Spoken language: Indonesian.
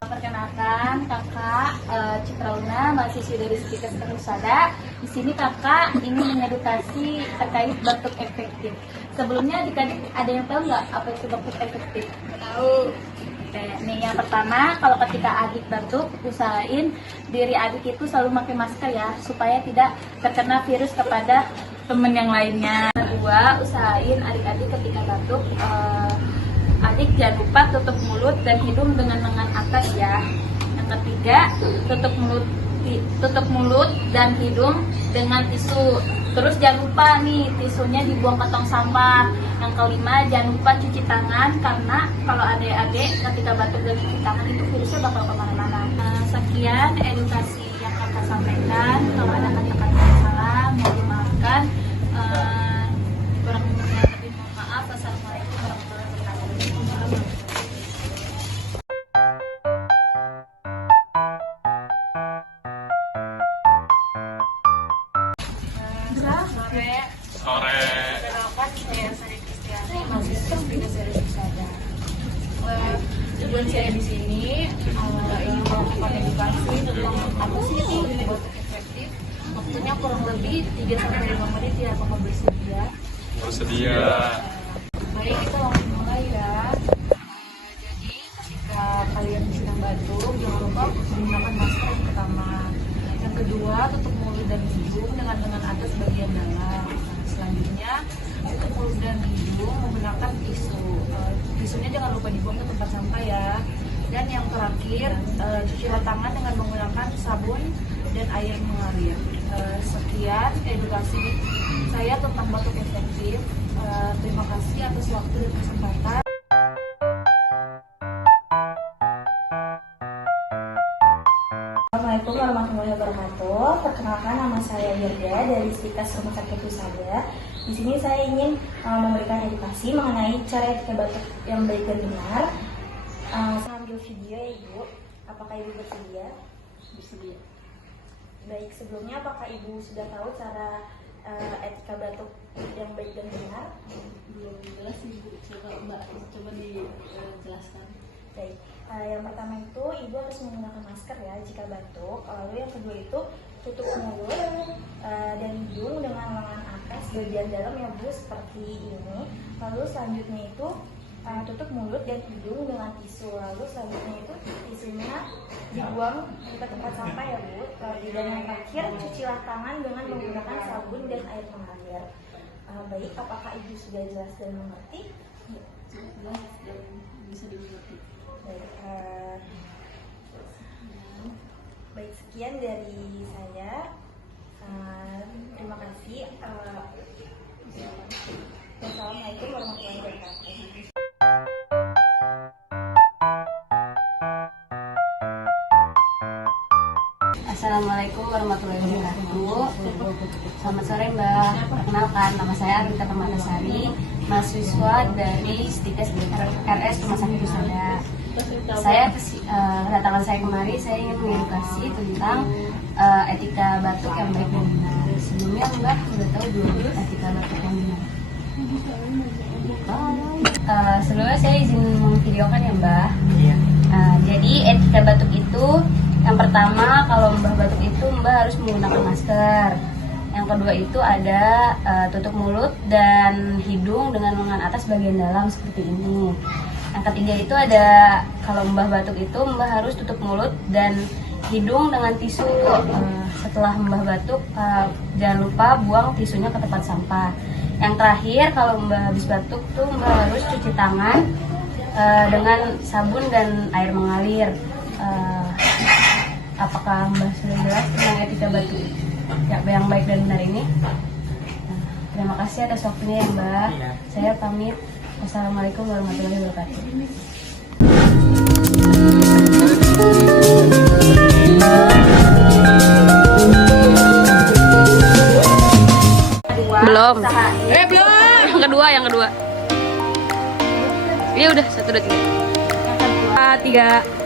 Perkenalkan, kakak Citra Luna, mahasiswi dari Stikes Husada. Di sini kakak ingin mengedukasi terkait batuk efektif. Sebelumnya adik-adik ada yang tahu nggak apa itu batuk efektif? Tahu. Oke, nih yang pertama, kalau ketika adik batuk, usahain diri adik itu selalu pakai masker ya, supaya tidak terkena virus kepada teman yang lainnya. Kedua, usahain adik-adik ketika batuk, adik jangan lupa tutup mulut dan hidung dengan lengan atas ya. Yang ketiga, tutup mulut dan hidung dengan tisu. Terus jangan lupa nih tisunya dibuang ke tong sampah. Yang kelima, jangan lupa cuci tangan, karena kalau adik-adik ketika batuk dan cuci tangan itu virusnya bakal kemana-mana. Sekian edukasi yang kakak sampaikan. Kalau ada kata-kata yang salah, mohon dimaafkan. Kurang lebih mohon maaf. Wassalamualaikum warahmatullahi wabarakatuh. Sore. Perkenalkan, saya Sari Kristiani, mahasiswa Stikes Husada. Tujuan saya di sini ingin melakukan edukasi tentang apa sih itu batuk efektif. Waktunya kurang lebih 3-5 menit ya, apakah bersedia? Bersedia. Baik, kita langsung mulai ya. Jadi ketika kalian sedang batuk, jangan lupa menggunakan masker yang pertama. Yang kedua, tutup mulut dan hidung dengan lengan atas bagian dalam. Selanjutnya, tutup mulut dan hidung menggunakan tisu. Tisunya jangan lupa dibuang ke tempat sampah ya. Dan yang terakhir, cucilah tangan dengan menggunakan sabun dan air mengalir. Sekian edukasi saya tentang batuk efektif. Terima kasih atas waktu dan kesempatan. Assalamualaikum warahmatullahi wabarakatuh. Perkenalkan, nama saya Yurda dari Stikes Rumah Sakit Husada. Di sini saya ingin memberikan edukasi mengenai cara etika batuk yang baik dan benar. Saya ambil video ya Ibu. Apakah Ibu bersedia? Bersedia. Baik, sebelumnya apakah Ibu sudah tahu cara etika batuk yang baik dan benar? Belum jelas Ibu, coba dijelaskan. Baik, yang pertama itu Ibu harus menggunakan masker ya jika batuk. Lalu yang kedua itu tutup mulut dan hidung dengan lengan atas bagian dalam ya Bu, seperti ini. Lalu selanjutnya itu tutup mulut dan hidung dengan tisu. Lalu selanjutnya itu tisunya dibuang ke tempat sampah ya Bu. Dan yang terakhir, cucilah tangan dengan menggunakan sabun dan air mengalir. Baik, apakah Ibu sudah jelas dan mengerti? Jelas dan bisa dimengerti. Baik, sekian dari saya. Terima kasih. Wassalamualaikum warahmatullahi wabarakatuh. Assalamualaikum warahmatullahi wabarakatuh. Selamat sore Mbak. Perkenalkan, nama saya Arita Permatasari, mahasiswa dari Stikes RS Rumah Sakit Husada. Kedatangan saya kemari, saya ingin mengedukasi tentang etika batuk yang baik dan benar. Sebelumnya Mbak sudah tahu belum etika batuk yang benar? Sebelumnya saya izin memvideokan ya Mbak. Jadi etika batuk itu, yang pertama kalau Mbak batuk itu Mbak harus menggunakan masker. Yang kedua itu ada tutup mulut dan hidung dengan lengan atas bagian dalam seperti ini. Yang ketiga itu ada kalau Mbak batuk itu Mbak harus tutup mulut dan hidung dengan tisu. setelah Mbah batuk, jangan lupa buang tisunya ke tempat sampah. Yang terakhir, kalau Mbah habis batuk tuh Mbah harus cuci tangan dengan sabun dan air mengalir. Apakah Mbah sudah jelas tentang etika batuk yang baik dan benar ini? Terima kasih atas waktunya ya Mbah. Saya pamit. Wassalamualaikum warahmatullahi wabarakatuh. Belum. Belum. Yang kedua. Iya udah 1, 2, 3. 3.